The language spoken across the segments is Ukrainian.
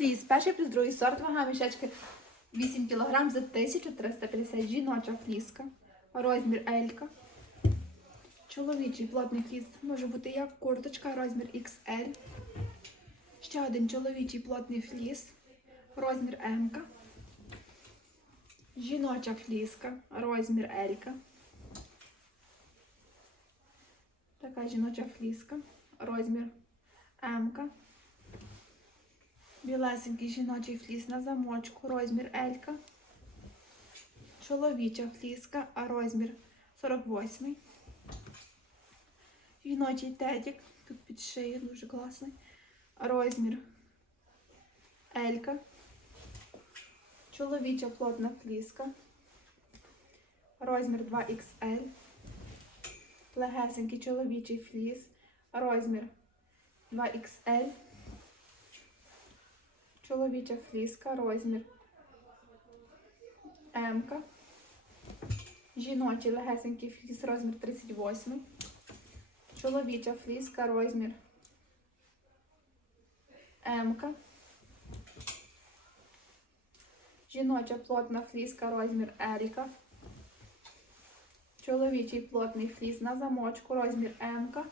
Фліс, перший плюс другий сорт, вага мішечки 8 кг за 1350 жіноча фліска, розмір Елька. Чоловічий плотний фліс може бути як курточка, розмір XL. Ще один чоловічий плотний фліс, розмір М. Жіноча фліска, розмір Елька. Така жіноча фліска, розмір М. Білесенький жіночий фліс на замочку, розмір Елька. Чоловіча фліска, а розмір 48. Жіночий тетік, тут під шиєю дуже класний. Розмір Елька. Чоловіча плотна фліска. Розмір 2XL. Легесенький чоловічий фліс. Розмір 2XL. Чоловіча фліска, розмір М. -ка. Жіночий легесенький фліс, розмір 38. Чоловіча фліска, розмір М. -ка. Жіноча плотна фліска, розмір Еліка. Чоловічий плотний фліс на замочку, розмір М. -ка.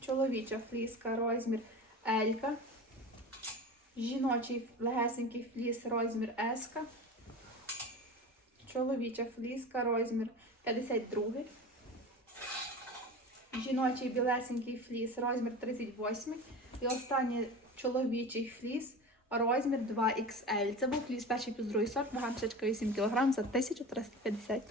Чоловіча фліска, розмір Елька. Жіночий легесенький фліс, розмір S. Чоловіча фліска, розмір 52. Жіночий білесенький фліс, розмір 38. І останній чоловічий фліс, розмір 2XL. Це був фліс перший плюс другий сорт, вага мішечка 8 кг за 1350.